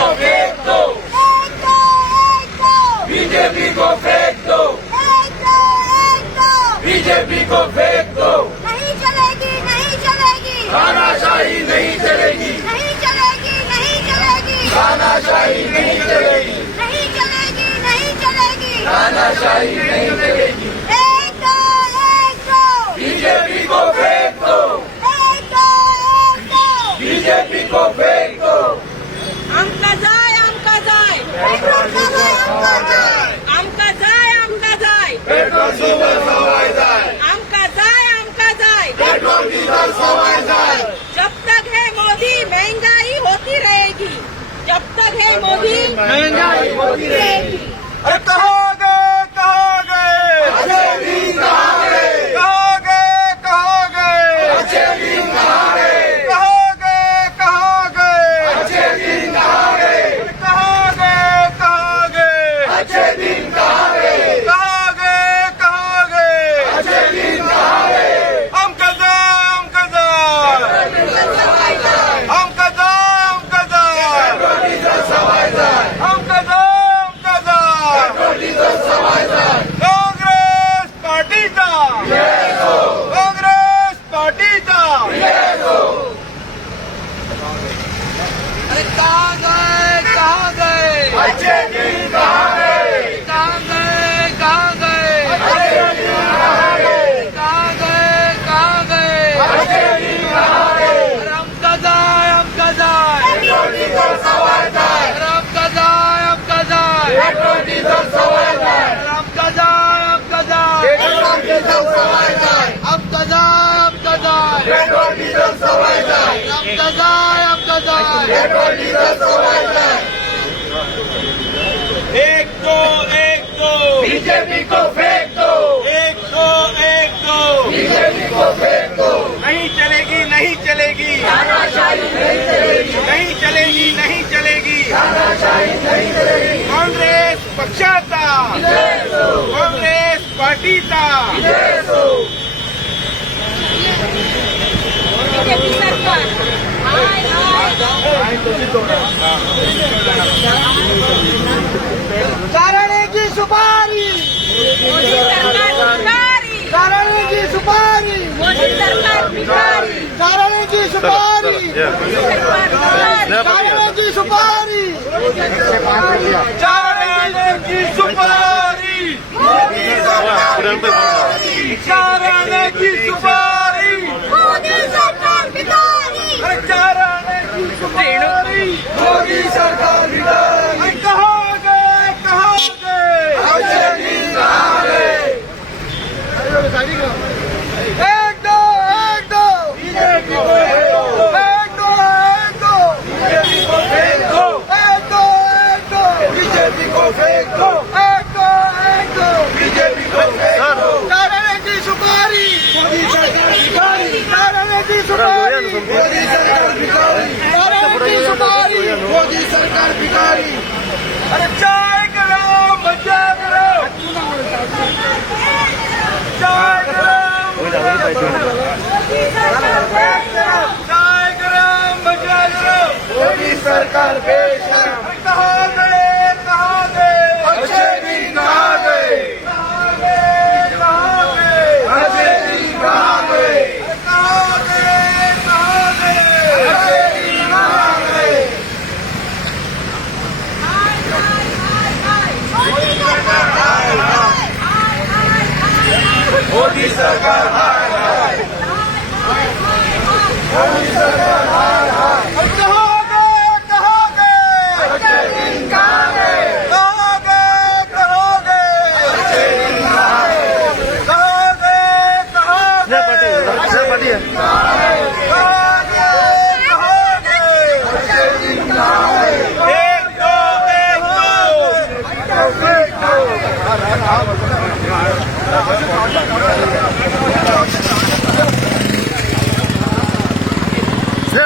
को फेंक दो, बीजेपी को फेंक दो, बीजेपी को फेंक दो। नहीं चलेगी, नहीं चलेगी, तानाशाही नहीं चलेगी, नहीं चलेगी, नहीं चलेगी, तानाशाही नहीं चलेगी, नहीं चलेगी, नहीं चलेगी। तानाशाही नहीं चलेगी। एक दो, बीजेपी को फेंक दो, एक दो, बीजेपी को फेंक दो। आमका जाय, आमका जाय, पेट्रोल सवाय आमका जाय, आमका जाय, आमका जाय, पेट्रोल डिझेल सवाय जाय, आमका जाय, आमका जाय। पेट्रोल डिझेल सवाय जाय। जब तक है मोदी महंगाई होती रहेगी, जब तक है मोदी महंगाई होती रहेगी। अरे कहाँ गए अच्छे दिन कहाँ गए, कहाँ गए अच्छे दिन कहाँ गए, कहाँ गए अच्छे दिन कहाँ गए, कहाँ गए अच्छे दिन कहाँ गए, अच्छे दिन कहाँ गए। हम कदा पेट्रोल डिझेल सवाय जाय, पेट्रोल डिझेल सवाय जाय। काँग्रेस पार्टीचा Yes, हो, काँग्रेस पार्टीचा yes, हो। अरे कहाँ गए अच्छे दिन कहाँ गए, कहाँ गए अच्छे दिन कहाँ गए, अच्छे दिन कहाँ गए। हम कदा पेट्रोल डिझेल सवाय जाय, पेट्रोल डिझेल सवाय जाय, पेट्रोल डिझेल सवाय जाय, पेट्रोल डिझेल सवाय जाय, पेट्रोल डिझेल सवाय जाय। एक दो बीजेपी को फेंक दो, एक दो बीजेपी को फेंक दो। नहीं चलेगी तानाशाही नहीं चलेगी, नहीं चलेगी तानाशाही नहीं चलेगी। काँग्रेस पक्षाचा Yes, हो, काँग्रेस पार्टीचा yes, हो। बीजेपी सरकार हाय हाय। चारणे की सुपारी मोदी सरकार भिकारी, चारणे की सुपारी मोदी सरकार भिकारी, चारणे की सुपारी मोदी सरकार भिकारी। चारणे की सुपारी चारणे की सुपारी मोदी सरकार भिकारी, चारणे की सुपारी मोदी सरकार भिकारी, अरे चारणे की सुपारी मोदी सरकार भिकारी। अरे कहाँ गए अच्छे दिन कहाँ गए, एक दो बीजेपी को फेंक दो, बीजेपी को फेंक दो, बीजेपी को फेंक दो, बीजेपी को फेंक दो। चारणे की सुपारी मोदी सरकार भिकारी, चारणे की सुपारी मोदी सरकार भिकारी, चारणे की सुपारी मोदी सरकार भिकारी। अरे चाय करो मजा करो चाय करो चाय करो मजा करो मोदी सरकार बेशरम। अरे कहाँ गए अच्छे दिन कहाँ गए, अच्छे दिन कहाँ गए, अच्छे दिन कहाँ गए। मोदी सरकार हाय हाय, मोदी सरकार हाय हाय। अच्छे दिन कहाँ गए, अच्छे दिन कहाँ गए, अच्छे दिन कहाँ गए।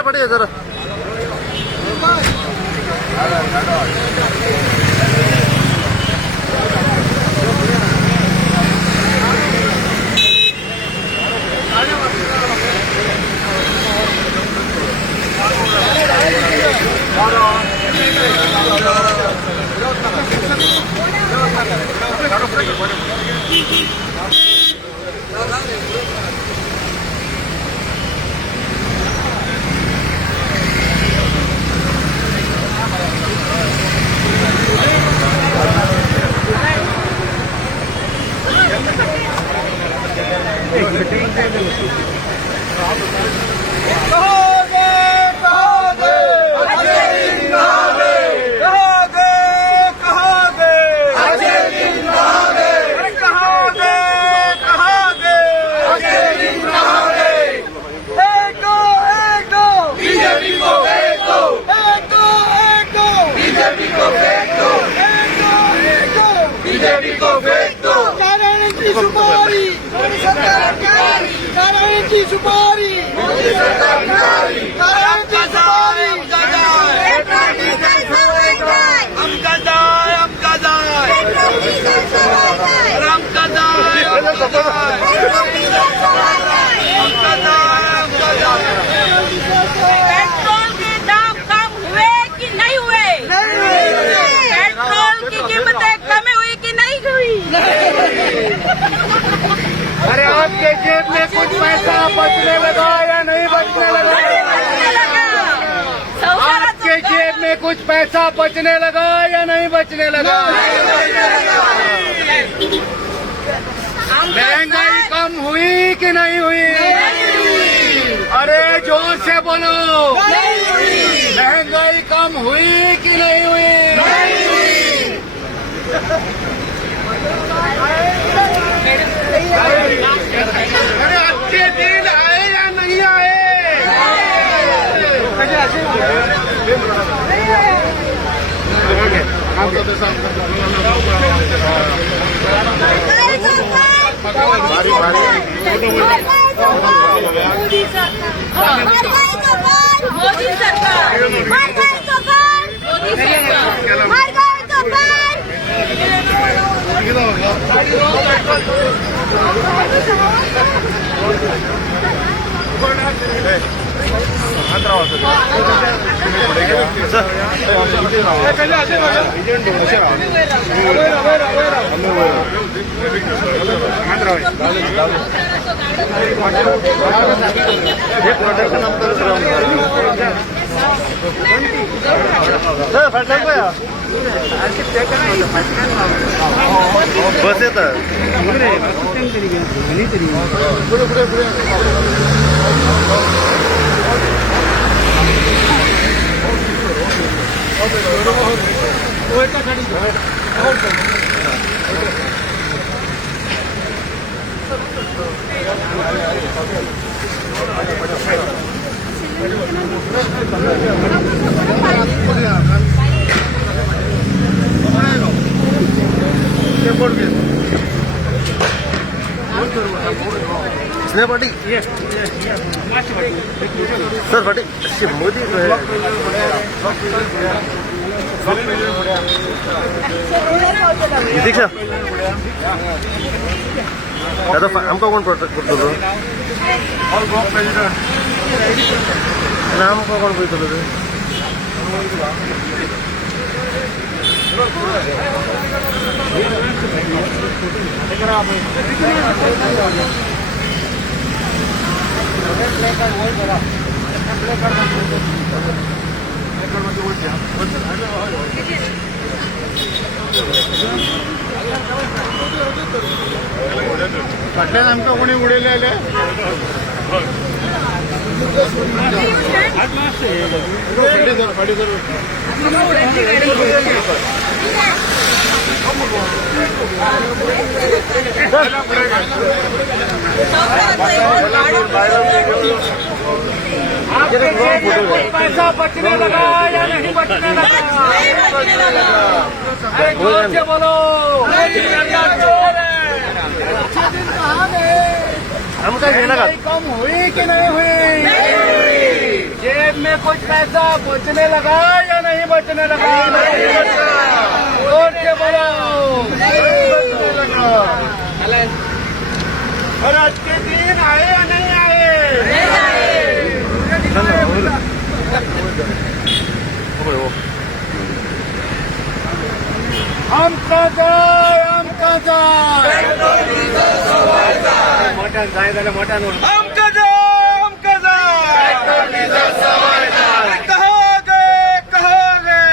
बढ़िया जरा Hold on. पेट्रोल के दाम कम हुए कि नहीं हुए? पेट्रोल की कीमतें कम हुई कि नहीं हुई? अरे आपके जेब में कुछ पैसा बचने लगा या नहीं बचने लगा? आपके जेब में कुछ पैसा बचने लगा या नहीं बचने लगा? महंगाई कम हुई कि नहीं हुई? अरे जोर से बोलो, महंगाई कम हुई कि नहीं हुई? अरे अच्छे दिन आए या नहीं आए? मोदी सरकार, बस येतात इसने पार्टी सर पार्टी मोदी दीक्षा दादा हमको कौन प्रोटेक्ट करतो तो ना हमको कौन बोलतो तो फाटल्यान आमकां कोणी उडयले आले पैसा बचने लगा या नहीं बचने लगा? जोर से बोलो, हमका ये लगा कम हुई कि नहीं हुई? जेब में कुछ पैसा बचने लगा या नहीं बचने लगा? जोर से बोलो, और आज के दिन आए या नहीं आए? आमका जाय मोठ्यान जाय जाल्यार मोठ्यान आमका जाय पेट्रोल डीजल सवाई जाय कहाँ गए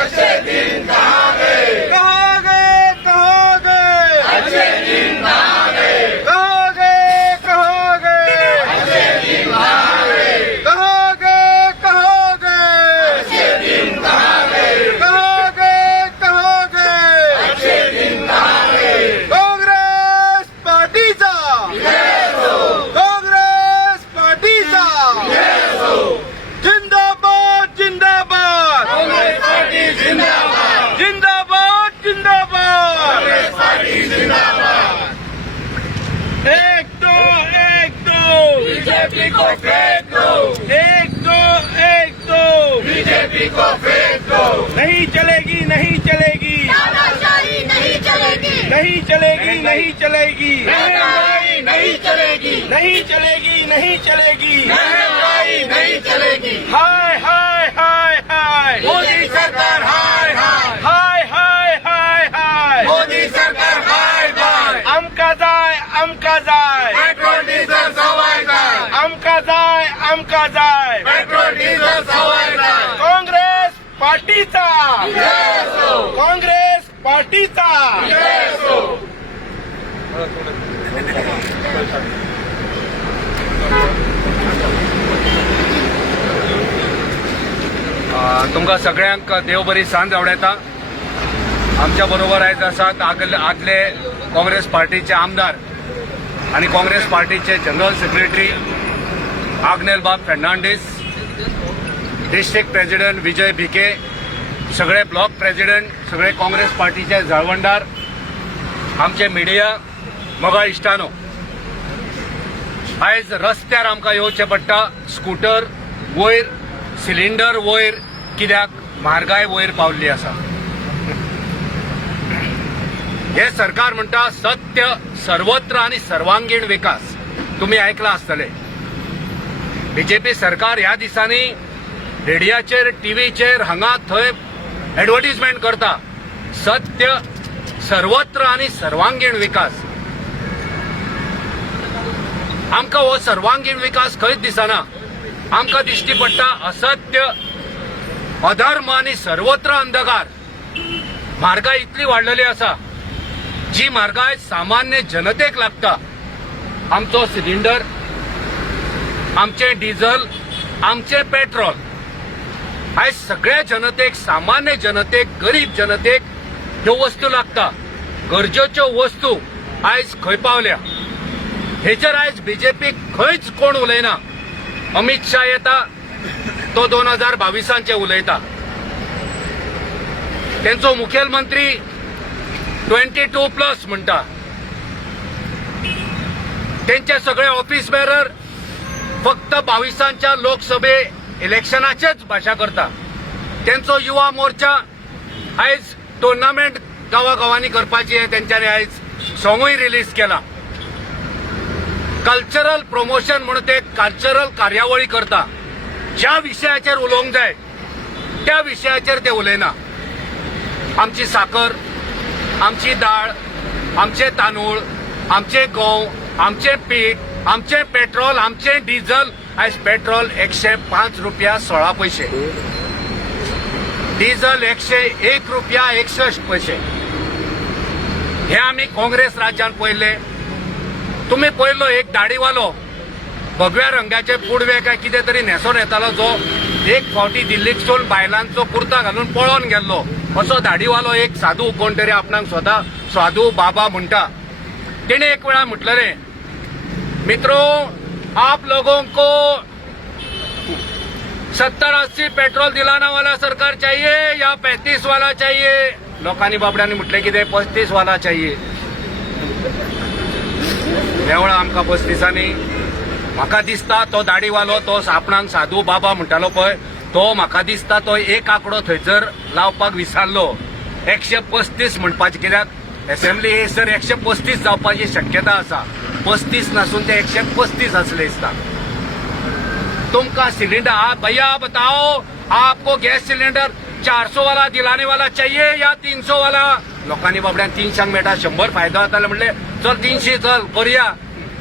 अच्छे दिन कहाँ गए कहाँ गए अच्छे दिन कहाँ गए कहाँ गए अच्छे दिन कहाँ गए कहाँ गए अच्छे दिन कहाँ गए कहाँ गए अच्छे दिन कहाँ गए काँग्रेस पार्टीचा जिंदाबाद कांग्रेस पार्टी जिंदाबाद कांग्रेस पार्टी जिंदाबाद एक दो बीजेपी को फेंक दो एक दो बीजेपी को फेंक दो नहीं चलेगी तानाशाही नहीं चलेगी नहीं चलेगी महंगाई नहीं चलेगी महंगाई नहीं चलेगी हाय मोदी सरकार हाय हाय मोदी सरकार बाय बाय आमका जाय पेट्रोल डीजल सवाई जाय आमका जाय पेट्रोल डीजल सवाई जाय काँग्रेस पार्टीचा तुमकां सगळ्यांक देव बरी सांज आवडेता. आमच्या बरोबर आयज आसात आदले काँग्रेस पार्टीचे आमदार आणि काँग्रेस पार्टीचे जनरल सेक्रेटरी आग्नेल बाब फर्नांडीस, डिस्ट्रिक्ट प्रेसिडेंट विजय भिके, सगळे ब्लॉक प्रेसिडेंट, सगळे काँग्रेस पार्टीचे जळवंडार, आमचे मिडिया मोगा इश्टानो. आयज रस्त्यार आमकां येवचें पडटा. स्कूटर वयर, सिलिंडर वयर, कित्याक म्हारगाय वयर पावल्ली आसा. हे सरकार म्हणटा सत्य सर्वत्र आणि सर्वांगीण विकास. तुम्ही ऐकला आसतले. बीजेपी सरकार ह्या दिसांनी रेडियाचेर, टीव्हीचेर, हांगा थंय एडव्हर्टिजमेंट करता सत्य सर्वत्र आणि सर्वांगीण विकास. आमकां हो सर्वांगीण विकास खंयच दिसना. आमकां दिश्टी पडटा असत्य, अधर्म आणि सर्वत्र अंधकार. म्हारगाय इतली वाडलेली आसा जी म्हारगाय सामान्य जनतेक लागता. आमचो सिलिंडर, आमचे डिझल, आमचे पेट्रोल आयज सगळ्या जनतेक, सामान्य जनतेक, गरीब जनतेक ह्यो वस्तू लागता. गरजेच्यो वस्तू आयज खंय पावल्या हेचेर आयज बीजेपीक खंयच कोण उलयना. अमित शाह येता तो 2022 उलयता. तेंचो मुखेलमंत्री 22+ म्हणटा. तेंचे सगळे ऑफिस बेरर फक्त 22 लोकसभे इलेक्शनाचेच भाशा करता. तेंचो युवा मोर्चा आयज टुर्नामेंट गांवागांवांनी करपाची हे तेंच्यांनी आयज सॉंगूय रिलीज केला. कल्चरल प्रमोशन म्हणून ते कल्चरल कार्यावळी करता. ज्या विशयाचेर उलोवंक जाय त्या विशयाचेर ते उलयना. आमची साकर, आमची दाळ, आमचे तांदूळ, आमचे गंव, आमचे पीठ, आमचे पेट्रोल, आमचे डिझल. आयज पेट्रोल 105 रुपया 16 पैसे, डिझल 101 रुपया 61 पैसे. हे आम्ही काँग्रेस राज्यात पळयले. तुम्ही पळयलो एक दाढीवालो भगव्या रंगाचे पुडवे काय कितें तरी न्हेसून येतालो, जो एक फावटी दिल्लीकसून बायलांचो कुर्ता घालून पळोवन गेल्लो. असो दाढीवालो एक साधू, कोण तरी आपणाक स्वता साधू बाबा म्हणटा. तेणे एक वेळा म्हटलें, मित्रो आप लोगों को 70-80 पेट्रोल दिलाना वाला सरकार चाहिए या 35 वाला चाहिए. लोकांनी बाबड्यांनी म्हटलें कितें 35 वाला चाहिए. देवळा आमकां 35 म्हाका दिसता तो दाढीवालो, तो आपणाक साधू बाबा म्हणटालो पळय, तो म्हाका दिसता तो एक आंकडो थंयसर लावपाक विसरलो. 135 म्हणपाचें, कित्याक असेंब्ली हेसर 135 जावपाची शक्यता आसा. 35 नासून ते 135 असले दिसता. तुमका सिलेंडर, भैया बताओ आपको गैस सिलेंडर 400 वाला दिलाने वाला चाहिए या 300 वाला. लोकांनी बाबड्यान 300 मेळटा 100 फायदो जाताले म्हणले चल 300 चल करुया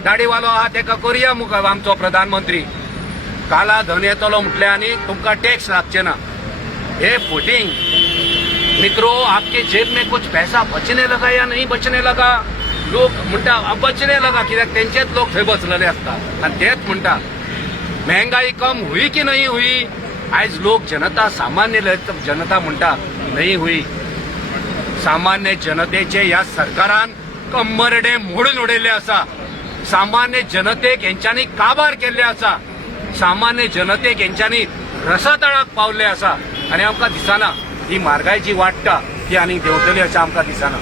दाढीवालो आहा तेका करुया मुख आमचो प्रधानमंत्री काला धन येतलो म्हटले आनी तुमकां टॅक्स लागचे ना हे फुटींग मित्रों आपके जेब में कुछ पैसा बचने लगा या नहीं बचने लगा लोक म्हणटा बचने लगा कित्याक तेंचेच लोक थंय बसलेले आसता आनी तेच म्हणटा महंगाई कम हुई की नहीं हुई आज लोक जनता सामान्य जनता म्हणटा नहीं हुई सामान्य जनतेचे या सरकारान कंबरडे मोडून उडयले आसा सामान्य जनतेक हेंच्यांनी काबार केल्ले आसा सामान्य जनतेक हेंच्यांनी रसातळाक पावल्ले आसा आनी आमकां दिसना ही म्हारगाय जी वाडटा ती आनी देंवतली अशें आमकां दिसना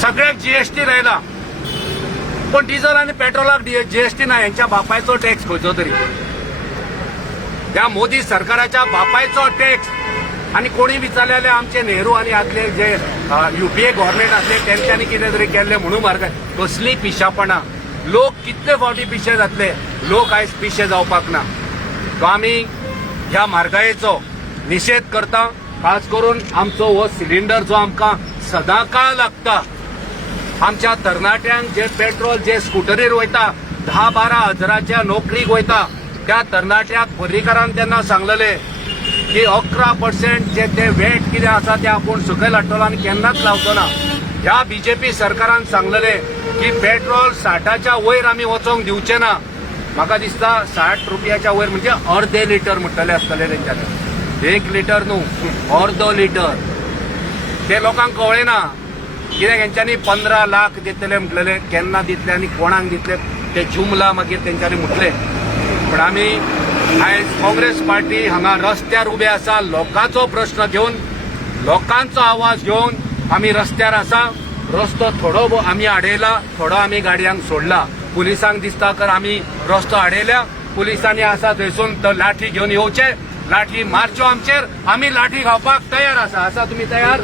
सगळ्याक जीएसटी लायला पण डिझल आनी पेट्रोलाक जीएसटी ना हेंच्या बापायचो टॅक्स खंयचो तरी त्या मोदी सरकाराच्या बापायचो टॅक्स आनी कोणी विचारलेले आमचे नेहरू आनी आदले जे युपीए गव्हर्नमेंट आसले तेंच्यांनी कितें तरी केल्ले म्हणून म्हारगाय कसली पिशापणां लोक कितले फावटी पिशे जातले लोक आयज पिशे जावपाक ना तो आमी ह्या म्हारगायेचो निषेध करता खास करून आमचो हो सिलिंडर जो आमकां सदां काळ लागता आमच्या तरणाट्यांक जे पेट्रोल जे स्कुटरीर वयता 10-12 हजाराच्या नोकरीक वयता त्या तरणाट्याक पर्रीकारान तेन्ना सांगलेले की 11% जे ते वेट कितें आसा ते आपूण सकयल हाडटलो आनी केन्नाच लावचो ना ह्या बीजेपी सरकारान सांगलेले की पेट्रोल 60च्या वयर आमी वचोंक दिवचे ना म्हाका दिसता 60 रुपयाच्या वयर म्हणजे अर्धे लिटर म्हणटले आसतले तेंच्यानी 1 लिटर न्हू अर्द लिटर ते लोकांक कळ्ळेना कित्याक हेंच्यांनी 15 लाख दितले म्हटलेले केन्ना दितले आनी कोणाक दितले ते जुमला मागीर तेंच्यांनी म्हटले पण आमी आयज काँग्रेस पार्टी हांगा रस्त्यार उबे आसा लोकांचो प्रश्न घेवन लोकांचो आवाज घेवन आमी रस्त्यार आसा रस्तो थोडो आमी आडयला थोडो आमी गाडयांक सोडला पुलिसांक दिसता तर आमी रस्तो आडयल्या पुलिसांनी आसा थंयसून तो लाठी घेवन येवचे लाठी मारच्यो आमचेर आमी लाठी खावपाक तयार आसा तुमी तयार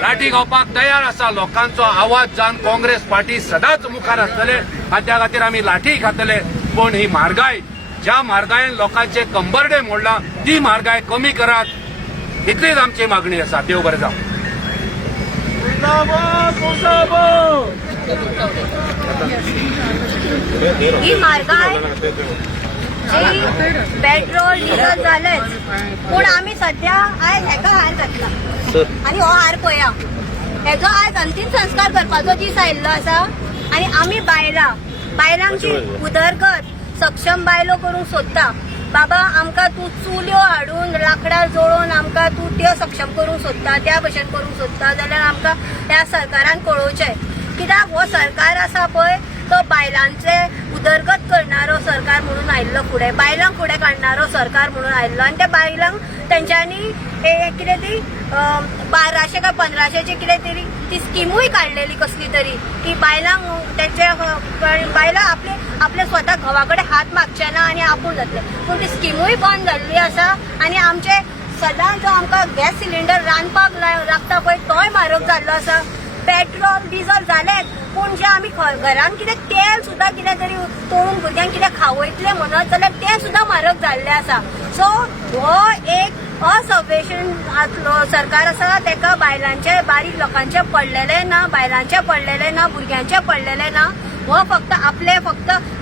लाठी खावपाक तयार आसा लोकांचो आवाज जावन काँग्रेस पार्टी सदांच मुखार आसतले आनी त्या खातीर आमी लाठी खातले पण ही म्हारगाय ज्या म्हारगायेन लोकांचे कंबरडे मोडला ती म्हारगाय कमी करात इतलीच आमची मागणी आसा देव बरें जावं ही म्हारगाय पेट्रोल डिझल जालेच पूण आमी सध्या आयज हेका हार घातला आनी हो हार पळया हेजो आयज अंतीम संस्कार करपाचो दीस आयिल्लो आसा आनी आमी बायलांची उदरगत सक्षम बायलो करूंक सोदता बाबा आमकां तूं चुल्यो हाडून लाकडार जोडून आमकां तूं त्यो सक्षम करूंक सोदता त्या भशेन करूंक सोदता जाल्यार आमकां ह्या सरकारान कळोवचें कित्याक हो सरकार आसा पळय तो बायलांचे उदरगत करणारो सरकार म्हणून आयिल्लो फुडें बायलांक फुडें काडणारो सरकार म्हणून आयिल्लो आनी त्या बायलांक तेंच्यांनी कितें ती 1200 काय 1500ची कितें तरी ती स्किमूय काडलेली कसली तरी की बायलांक तेंचे बायलां आपले स्वता घोवा कडेन हात मागचे ना आनी आपूण जातले पूण ती स्किमूय बंद जाल्ली आसा आनी आमचे सदां जो आमकां गॅस सिलिंडर रांदपाक लागता पळय तोय म्हारग जाल्लो आसा पेट्रोल डिझल जालेच पूण जे आमी घरान कितें तेल सुद्दां कितें तरी तळून भुरग्यांक कितें खावयतले म्हणत जाल्यार तें सुद्दां म्हारग जाल्लें आसा सो हो एक असंवेदनशील सरकार आसा तेका बायलांचे बारीक लोकांचे पडलेले ना बायलांचे पडलेले ना भुरग्यांचे पडलेले ना हो फक्त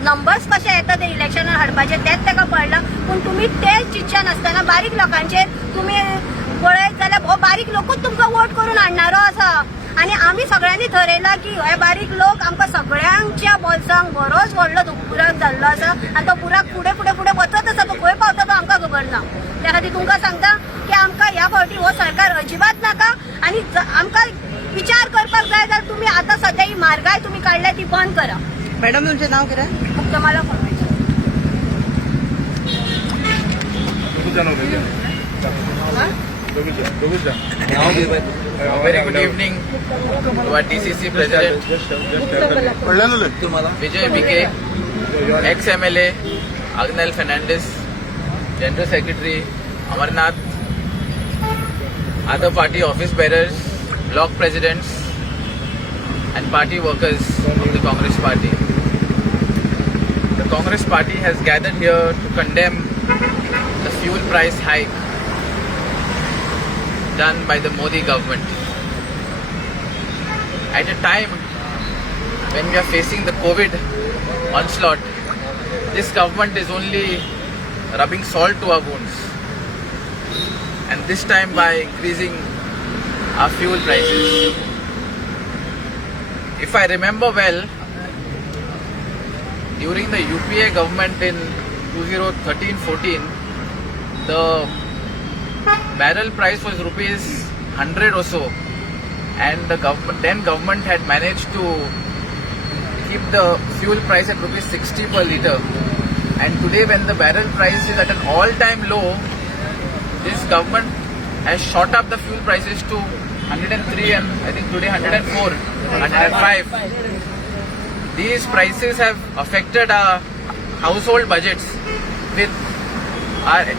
नंबर्स कशे येता ते इलेक्शनार हाडपाचे तेच तेका पडला पूण तुमी तेच चिंतचे नासतना बारीक लोकांचेर तुमी पळयत जाल्यार हो बारीक लोकूच तुमकां वोट करून हाडणारो आसा आनी आमी सगळ्यांनी ठरयला की हे बारीक लोक आमकां सगळ्यांच्या बोल्सांक बरोच व्हडलो पुराक जाल्लो आसा आनी तो पुराक फुडें फुडें फुडें वचत आसा तो खंय पावता तो आमकां खबर ना त्या खातीर तुमकां सांगता की आमकां ह्या फावटी हो सरकार अजिबात नाका आनी आमकां विचार करपाक जाय जाल्यार तुमी आतां सध्या ही म्हारगाय तुमी काडल्या ती बंद करा मॅडम तुमचें नाव कितें फक्त मला Very good evening to our DCC President Vijay BK, ex-MLA Agnel Fernandez, General Secretary Amarnath, other party office bearers, block presidents and party workers of the Congress Party. The Congress Party has gathered here to condemn the fuel price hike done by the Modi government. at a time when we are facing the COVID onslaught, this government is only rubbing salt to our wounds. And this time by increasing our fuel prices. If I remember well, during the UPA government in 2013-14, the barrel price was rupees 100 or so, and the government had managed to keep the fuel price at rupees 60 per litre. And today, when the barrel price is at an all-time low, this government has shot up the fuel prices to 103 and I think today 104, 105. These prices have affected our household budgets, with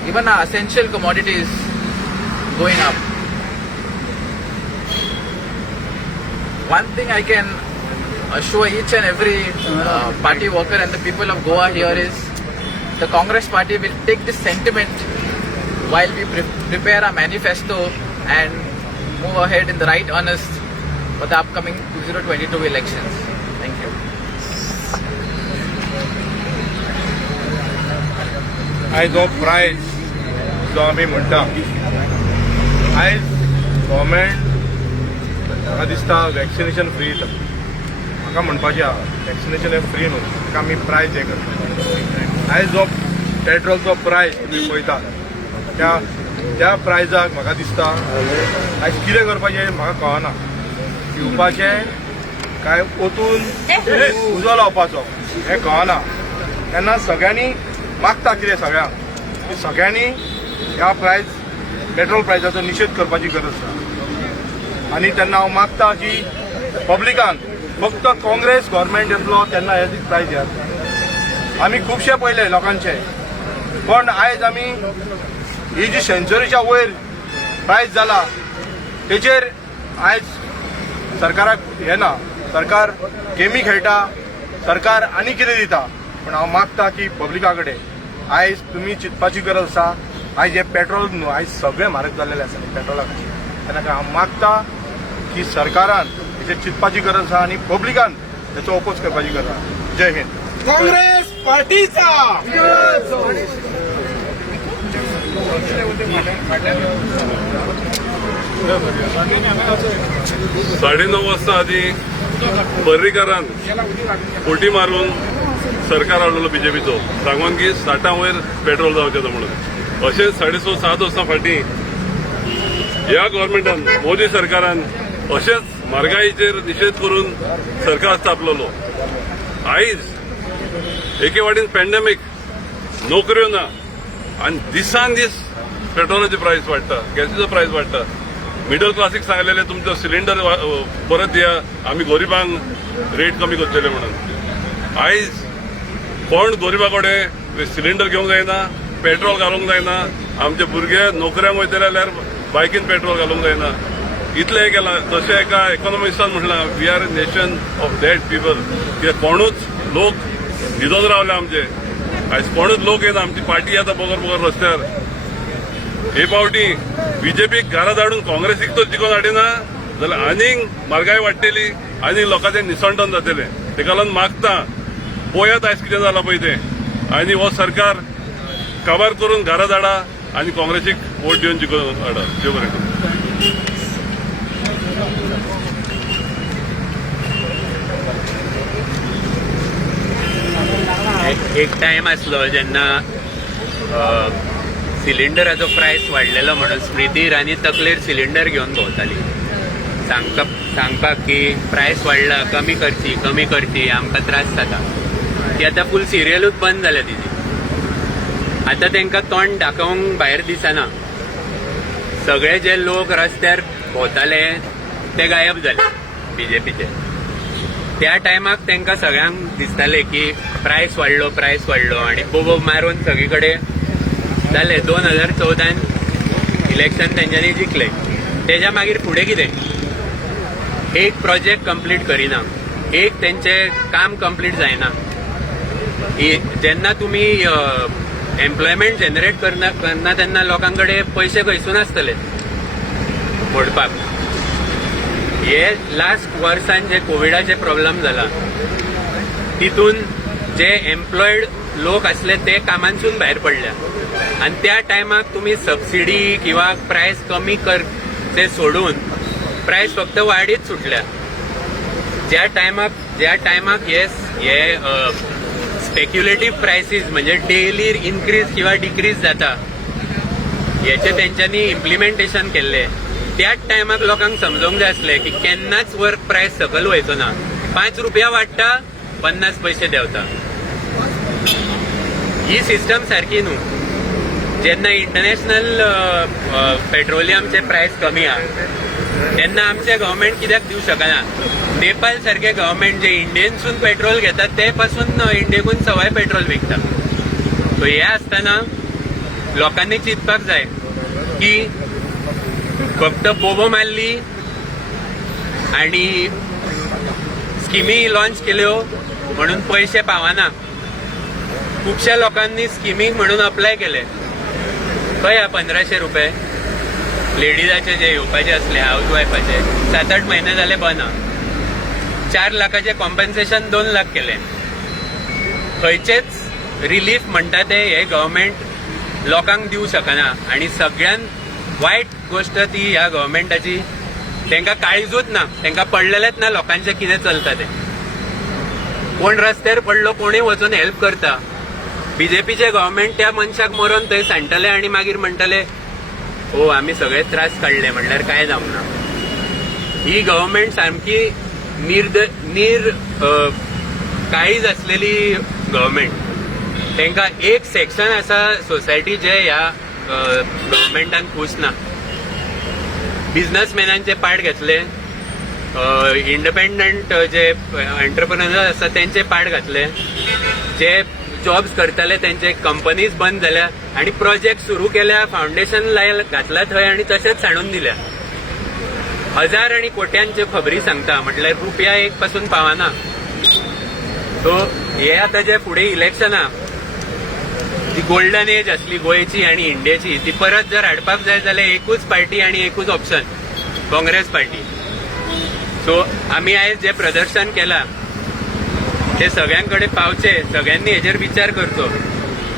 even our essential commodities going up. One thing I can assure each and every party worker and the people of Goa here is the Congress party will take this sentiment while we prepare our manifesto and move ahead in the right earnest for the upcoming 2022 elections. Thank you. आयज हो प्रायस जो आमी म्हणटा, आयज government म्हाका दिसता vaccination free दिता. म्हाका म्हणपाचें आहा वॅक्सिनेशन हें फ्री न्हू, ताका आमी प्रायस हें करता. आयज जो पेट्रोलचो प्रायस तुमी पळयता त्या प्रायजाक म्हाका दिसता आयज कितें करपाचें म्हाका कळना. पिवपाचें काय ओतून उजो लावपाचो हें कळना. तेन्ना सगळ्यांनी मागता कितें सगळ्यांक की सगळ्यांनी ह्या पेट्रोल प्रायसाचो निशेध करपाची गरज आसा. आनी तेन्ना हांव मागता की पब्लिकान फक्त काँग्रेस गव्हर्मेंट येतलो तेन्ना हे प्रायस दियात. आमी खुबशे पयले लोकांचे, पण आयज आमी ही जी सेंचुरीच्या वयर प्रायस जाला तेचेर आयज सरकाराक हे ना. सरकार गेमी खेळटा, सरकार आनी कितें दिता. पण हांव मागता की पब्लिका कडेन आयज तुमी चिंतपाची गरज आसा. आयज हे पेट्रोल न्हू, आयज सगळें म्हारग जाल्लेलें आसा पेट्रोला खातीर. तेन्ना हांव मागता की सरकारान हेचेर चिंतपाची गरज आसा आनी पब्लिकान हेचो ओपोज करपाची गरज आसा. जय हिंद. काँग्रेस पार्टीचा 9:30 वाजता आधी पर्रीकारान फोटी मारून सरकार हाडलो बीजेपीचो, सांगून की 60 वयर पेट्रोल जावचें ना म्हणून. अशेंच 6:30-7 वाजता फाटीं ह्या गव्हर्मेंटान, मोदी सरकारान अशेंच म्हारगायेचेर निशेध करून सरकार स्थापलेलो. आयज एके वाटेन पॅन्डेमीक, नोकऱ्यो ना, आनी दिसान दीस पेट्रोलाचे प्रायस वाडटा, गॅसीचो प्रायस वाडटा. मिडल क्लासीक सांगलेले तुमचो सिलिंडर परत दिया, आमी गरिबांक रेट कमी करतले म्हणून. आयज कोण गरिबा कडेन सिलिंडर घेवंक जायना, पेट्रोल घालूंक जायना. आमचे भुरगे नोकऱ्यांक वयतले जाल्यार बायकीन पेट्रोल घालूंक जायना. इतलें हें केलां. तशें एका इकॉनॉमिस्टान म्हटलां, we are a nation of dead people. कित्याक कोणूच लोक न्हिदोन रावले आमचे. आयज कोणूच लोक येना. आमची पार्टी आतां बोगर रस्त्यार. हे फावटी बीजेपीक घरा धाडून काँग्रेसीक तर जिखून हाडिना जाल्यार आनीक म्हारगाय वाडटली, आनी लोकांचें निसंटन जातलें. तेका लागून मागता, पळयात आयज कितें जालां पळय तें. आनी हो सरकार काबार करून घरा धाडा आनी काँग्रेसीक वोट दिवन जिखून हाडा. देव बरें करूं. एक टायम आसलो जेन्ना सिलिंडराचो प्रायस वाडलेलो म्हणून स्मृती इराणी तकलेर सिलिंडर घेवन भोंवताली, सांगपाक की प्रायस वाडला, कमी करची, आमकां त्रास जाता. ती आतां फूल सिरियलूच बंद जाल्या तिची. आतां तांकां तोंड दाखोवंक भायर दिसना. सगळे जे लोक रस्त्यार भोंवताले ते गायब जाले बीजेपीचे. त्या टायमाक तांकां सगळ्यांक दिसतालें की प्रायस वाडलो आनी बोबो मारून सगळे कडेन जाले. 2014 इलेक्शन तेंच्यांनी जिखले. तेच्या मागीर फुडें कितें? एक प्रोजेक्ट कंप्लीट करिना, एक तेंचें काम कंप्लीट जायना. जेन्ना तुमी एम्प्लॉयमेंट जनरेट करना तेन्ना लोकां कडेन पयशे खंयसून आसतले मोडपाक. हे लास्ट वर्सान जे कोविडाचे प्रॉब्लेम जाला तितून जे एम्प्लॉयड लोक असले ते कामांसून भायर पडल्या आणि त्या टायमाक तुम्ही सबसिडी किंवा प्राइस कमी करचे सोडून प्राइस फक्त वाडीत सुटल्या. ज्या टायमाक हे स्पेक्युलेटिव्ह प्राइसीस म्हणजे डेली इन्क्रीज किंवा डिक्रीज जाता याचे तेंच्यांनी इम्प्लिमेंटेशन केल्ले. त्याच टायमाक लोकांक समजूंक जाय आसले की केन्नाच वर्क प्राइस सकल वयचो ना. 5 रुपया वाडटा 50 पैसे देंवता. ही सिस्टम सारकी न्हू. जेन्ना इंटरनॅशनल पेट्रोलियमचे प्राइस कमी आहा तेन्ना आमचे गव्हर्मेंट कित्याक दिवंक शकना. नेपाळ सारखे गव्हर्मेंट जे इंडियेनसून पेट्रोल घेतात ते पासून इंडियेकून सवाय पेट्रोल विकता. सो हे आसतना लोकांनी चिंतपाक जाय की फक्त बोबो मारली आणि स्किमी लॉन्च केल्यो म्हणून पैसे पावना. खुबश्या लोकांनी स्किमीक म्हणून अप्लाय केले. खंय 1500 रुपये लेडीजाचे जे येवपाचे असले हाऊसवायफाचे 7-8 महिने जाले बंद. 4 लाखाचे कॉम्पन्सेशन 2 लाख केले. खंयचेच रिलीफ म्हणटा ते हे गव्हर्मेंट लोकांक दिवंक शकना. आणि सगळ्यात वायट गोष्ट ती ह्या गव्हर्मेंटाची तांकां काळीजूच ना. तांकां पडलेलेच ना लोकांचे कितें चलता ते. कोण रस्त्यार पडलो कोणी वचून हेल्प करता. बीजेपीचे गव्हर्मेंट त्या मनशाक मरोन थंय सांडटले आणि मागीर म्हणटले हो आम्ही सगळे त्रास काढले म्हणल्यार काय जावना. ही गव्हर्मेंट सामकी काळीज असलेली गव्हर्मेंट. तांकां एक सेक्शन आसा सोसायटी जे ह्या गव्हर्मेंटान खूश ना. बिझनेसमॅनांचे पार्ट घेतले, इंडिपेंडंट जे एंटरप्रेन्युअर आसा तेंचे पार्ट घातले, जे जॉब्स करताले त्यांचे कंपनीज बंद झाल्या आणि प्रोजेक्ट सुरू केल्या, फाउंडेशन घातला थंय आणि तशेंच सांडून दिल्या. हजार आणि कोट्यांचे खबरी सांगता म्हटल्यार रुपया 1 पासून पावना. सो हे आता जे फुडें इलेक्शना ती गोल्डन एज असली गोयची आणि इंडियाची ती परत जर हाडपाक जाय जाल्यार एकूच पार्टी आणि एकूच ऑप्शन काँग्रेस पार्टी. सो आम्ही आयज जे प्रदर्शन केला ते सगळ्यांकडे पावचे, सगळ्यांनी हेजेर विचार करचो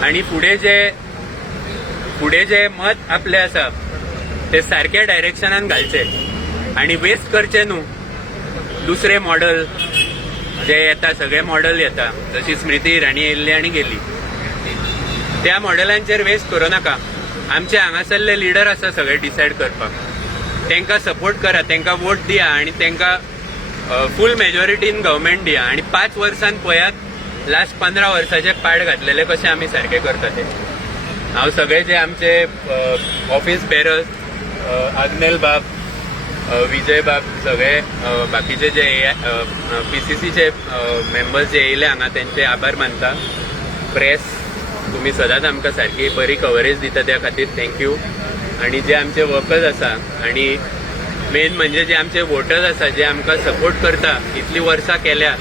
आणि फुडें जे मत आपले आसा ते सारक्या डायरेक्शनान घालचे आणि वेस्ट करचे न्हू. दुसरे मॉडेल जे येता सगळे मॉडेल येता जशी स्मृती इराणी येयल्ली आणि गेली त्या मॉडेलांचेर वेस्ट करूं नाका. आमचे हांगासरले लिडर आसा सगळे डिसायड करपाक. तांकां सपोर्ट करा, तांकां वोट दिया आणि तांकां फूल मेजॉरिटीन गव्हर्मेंट दिया आणि 5 वर्सान पळयात लास्ट 15 वर्साचे पाड घातलेले कशे आमी सारखे करता ते. हांव सगळे जे आमचे ऑफिस बेरर्स आग्नेल बाब, विजय बाब, सगळे बाकीचे जे PCCचे मेंबर्स जे येयले हांगा त्यांचे आभार मानता. प्रेस तुम्ही सदांच आमकां सारकी बरी कव्हरेज दिता त्या खातीर थँक्यू. आणि जे आमचे वर्कर्स आसा आणि मेन म्हणजे जे आमचे वोटर्स आसा जे आमकां सपोर्ट करता इतली वर्सां केल्या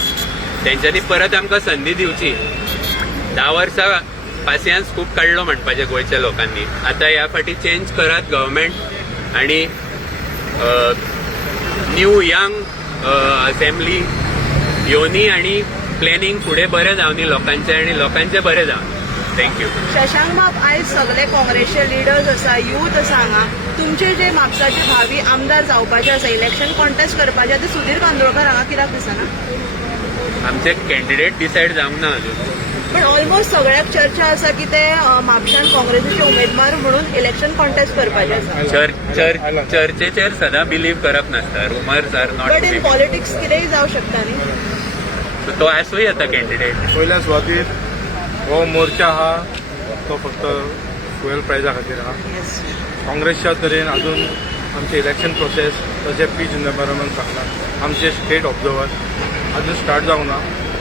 तेंच्यांनी परत आमकां संदी दिवची. 10 वर्सां पासियांस खूब काडलो म्हणपाचे गोंयच्या लोकांनी. आता ह्या फाटी चेंज करात गव्हर्मेंट आणि न्यू यंग असेंब्ली येवनी आणि प्लॅनिंग फुडें बरें जावनी लोकांचे आणि लोकांचे बरें जावनी. थँक्यू. शशांक बाब, आयज सगळे काँग्रेसचे लिडर्स आसा, यूथ आसा हांगा, तुमचे जे म्हापसाचे भावी आमदार जावपाचे आसा, इलेक्शन कॉन्टेस्ट करपाचे ते सुधीर कांदोळकर हांगा कित्याक दिसना? आमचे कॅन्डिडेट डिसायड जावंक ना अजून. पण ऑलमोस्ट सगळ्याक चर्चा आसा की ते म्हापशान काँग्रेसीचे उमेदवार म्हणून इलेक्शन कॉन्टेस्ट करपाचे आसा. चर्चेचेर सदां बिलीव करप नासता. Rumours are but in not. Politics कितेंय जावं शकता न्ही. तो आसूय येता कॅन्डिडेट. पहिल्या सुवातेर हो मोर्चा हा तो फक्त फुएल प्रायजा खातीर हा. काँग्रेसच्या तरेन अजून आमचे इलेक्शन प्रोसेस तशें पीच एनवायरमेंट सांगला आमचे स्टेट ऑब्जर्वर अजून स्टार्ट जावंक ना.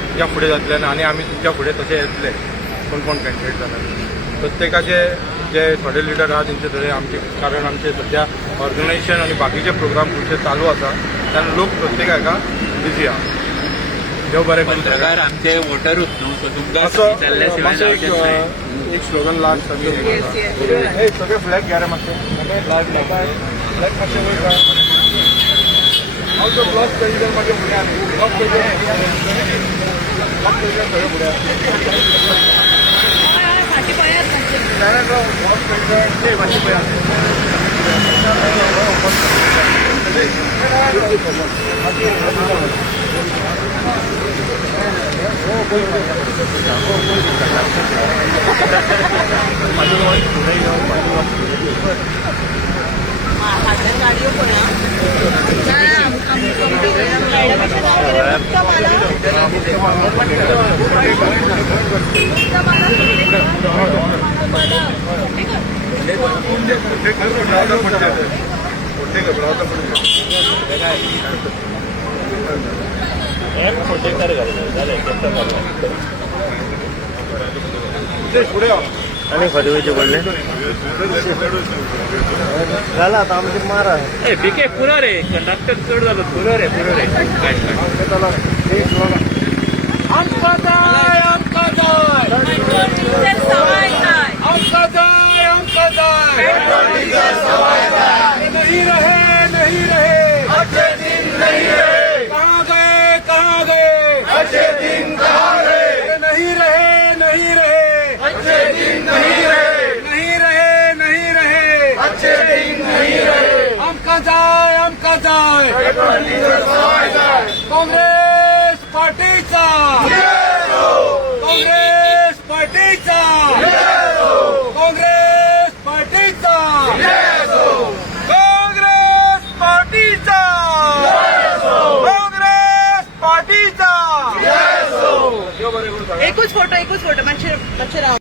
तुमच्या फुडें जातले आनी आमी तुमच्या फुडें तशें येतले कोण कोण कॅन्डिडेट जाल्यार. प्रत्येकाचे जे थोडे लिडर आहा तेंचे तरेन आमचे कारण आमचे सध्या ऑर्गनायझेशन आनी बाकीचे प्रोग्राम खुबशे चालू आसा तेन्ना लोक प्रत्येक हाका बिजी आहा. देव बरें करूं. पत्रकार आमचे वोटरूच न्हू. सो तुमकां असो जाल्ल्या शिवाय जावचेंच नाही. एक स्लोगन लास्ट सगळे फ्लॅग घ्या रे मातशे. फ्लॅग मातशे वयर आमचं ब्लॉक प्रेसिडेंट मध्ये पुढे आले ब्लॉक प्रेसिडेंट सगळे पुढे आले नारायणराव ब्लॉक प्रेसिडेंट ते माझे गाडयो पण पुढे आणि फडवीचे बोलले झाला आता आमचे मारा बीके पुरा रे कंडक्टर चढ झालं पुरा रे आमका जाय आमका जाय आमका जाय आमका जाय नहीं रहे नहीं रहे अच्छे दिन नहीं रहे कहाँ गए अच्छे दिन कहाँ गए नहीं रहे नहीं रहे अच्छे दिन नहीं रहे नहीं रहे नहीं रहे अच्छे दिन नहीं रहे आमका जाय काँग्रेस पार्टीचा काँग्रेस पार्टीचा काँग्रेस पार्टीचा काँग्रेस पार्टीचा काँग्रेस पार्टीचा एकूच फोटो मातशें राव